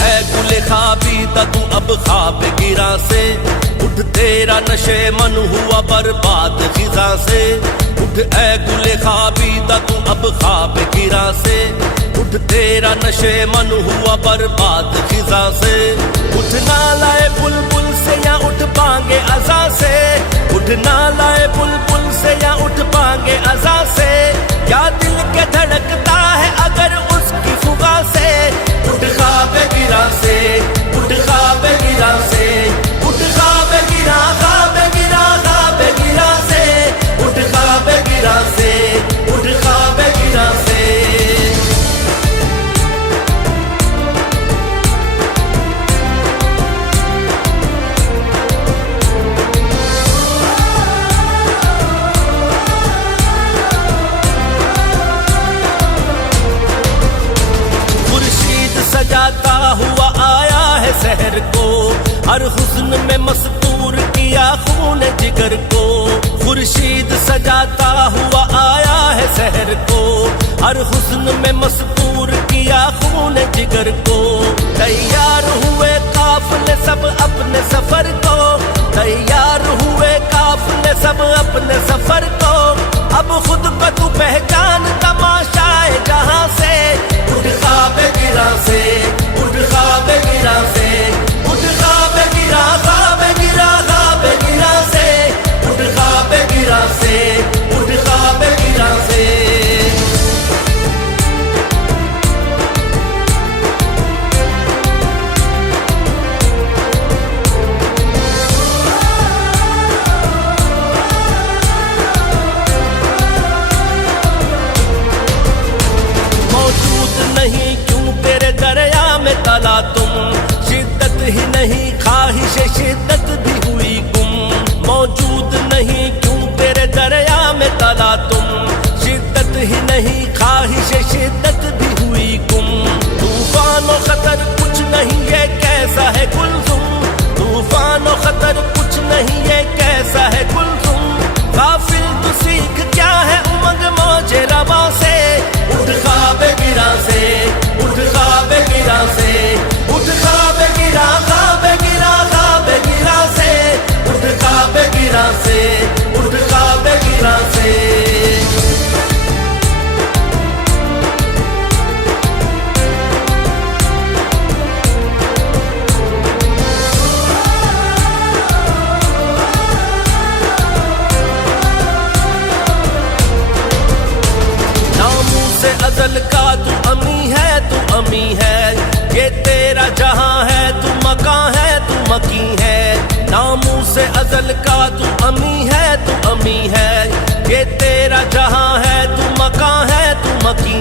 ऐ गुले खाबीदा तू अब ख्वाब गिरा से, उठ तेरा नशे मन हुआ बर्बाद खिजा से। उठ ऐ गुले खाबीदा तू अब ख्वाब गिरा से, उठ तेरा नशे मन हुआ बर्बाद खिजा से। उठ ना लाए बुलबुल से या उठ पांगे अज़ा से, उठ ना लाए बुलबुल से या उठ पांगे अज़ा से। क्या दिल के धड़कता है अगर उसकी फुगा से, उठ ख्वाब गिरा से, उठ ख्वाब गिरा से, उठ ख्वाब गिरा, ख्वाब गिरा, ख्वाब गिरा से, उठ ख्वाब गिरा से, उठ ख्वाब गिरा से। सजाता हुआ आया है शहर को, हर हुस्न में मस्तूर किया खून जिगर को। खुर्शीद सजाता हुआ आया है शहर को, हर हुस्न में मस्तूर किया खून जिगर को। तैयार हुए काफिले सब अपने सफर को, तैयार हुए काफिले सब अपने सफर को। अब खुद को तू पहचान तमाशाए जहां से, उठ ख्वाब गिरा से, उठ ख्वाब गिरा से, उठ ख्वाब गिरा, ख्वाब गिरा, ख्वाब गिरा से, उठ ख्वाब गिरा से, उठ ख्वाब गिरा से। नहीं क्यों तेरे दरिया में तला तुम, शिद्दत ही नहीं ख्वाहिश शिद्दत भी हुई गुम। मौजूद नहीं क्यों तेरे दरिया में तला तुम, शिद्दत ही नहीं ख्वाहिश शिद्दत भी हुई गुम। तूफान और खतर कुछ नहीं ये कैसा है कुलसुम, तूफान और खतर कुछ नहीं ये कैसा है कुलसुम। गाफिल तू सीख क्या है उमंग मौजे रवा से, उठ ख्वाब गिरा से, उठ ख्वाब गिरा से, उठ ख्वाब गिरा, ख्वाब गिरा, ख्वाब गिरा से, उठ ख्वाब गिरा से, उठ ख्वाब गिरा से। अज़ल का तू अमी है, तू अमी है, ये तेरा जहां है, तू मकान है, तू मकी है। नामू से अज़ल का तू अमी है, तू अमी है, ये तेरा जहां है, तू मकान है, तू मकी